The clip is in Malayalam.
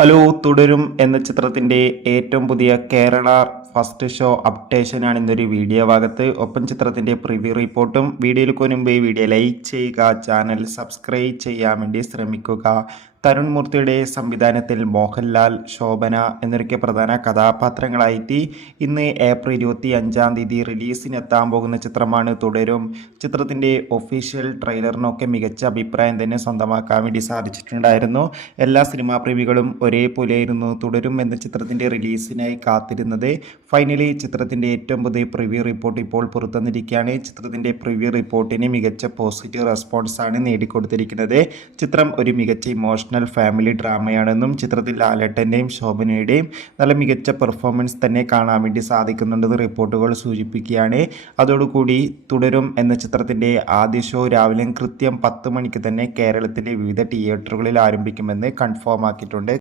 ഹലോ തുടരും എന്ന ചിത്രത്തിൻ്റെ ഏറ്റവും പുതിയ കേരള ഫസ്റ്റ് ഷോ അപ്ഡേഷനാണ് ഇന്നൊരു വീഡിയോ ഭാഗത്ത്. ഒപ്പം ചിത്രത്തിൻ്റെ പ്രിവ്യൂ റിപ്പോർട്ടും. വീഡിയോയിൽ മുൻപ് വീഡിയോ ലൈക്ക് ചെയ്യുക, ചാനൽ സബ്സ്ക്രൈബ് ചെയ്യാൻ വേണ്ടി ശ്രമിക്കുക. തരുൺ മൂർത്തിയുടെ സംവിധാനത്തിൽ മോഹൻലാൽ, ശോഭന എന്നൊക്കെ പ്രധാന കഥാപാത്രങ്ങളായിട്ട് ഇന്ന് ഏപ്രിൽ 25 റിലീസിനെത്താൻ പോകുന്ന ചിത്രമാണ് തുടരും. ചിത്രത്തിൻ്റെ ഒഫീഷ്യൽ ട്രെയിലറിനൊക്കെ മികച്ച അഭിപ്രായം തന്നെ സ്വന്തമാക്കാൻ വേണ്ടി സാധിച്ചിട്ടുണ്ടായിരുന്നു. എല്ലാ സിനിമാ പ്രേമികളും ഒരേപോലെയായിരുന്നു തുടരും എന്ന ചിത്രത്തിൻ്റെ റിലീസിനായി കാത്തിരുന്നത്. ഫൈനലി ചിത്രത്തിൻ്റെ ഏറ്റവും പുതിയ പ്രിവ്യൂ റിപ്പോർട്ട് ഇപ്പോൾ പുറത്തുവന്നിരിക്കുകയാണ്. ചിത്രത്തിൻ്റെ പ്രിവ്യൂ റിപ്പോർട്ടിന് മികച്ച പോസിറ്റീവ് റെസ്പോൺസാണ് നേടിക്കൊടുത്തിരിക്കുന്നത്. ചിത്രം ഒരു മികച്ച ഇമോഷണൽ ഫാമിലി ഡ്രാമയാണെന്നും ചിത്രത്തിൽ ലാലേട്ടൻ്റെയും ശോഭനയുടെയും നല്ല മികച്ച പെർഫോമൻസ് തന്നെ കാണാൻ വേണ്ടി സാധിക്കുന്നുണ്ടെന്ന് റിപ്പോർട്ടുകൾ സൂചിപ്പിക്കുകയാണ്. അതോടുകൂടി തുടരും എന്ന ചിത്രത്തിൻ്റെ ആദ്യ ഷോ രാവിലെ കൃത്യം 10 മണിക്ക് തന്നെ കേരളത്തിലെ വിവിധ തിയേറ്ററുകളിൽ ആരംഭിക്കുമെന്ന് കൺഫേം ആക്കിയിട്ടുണ്ട്.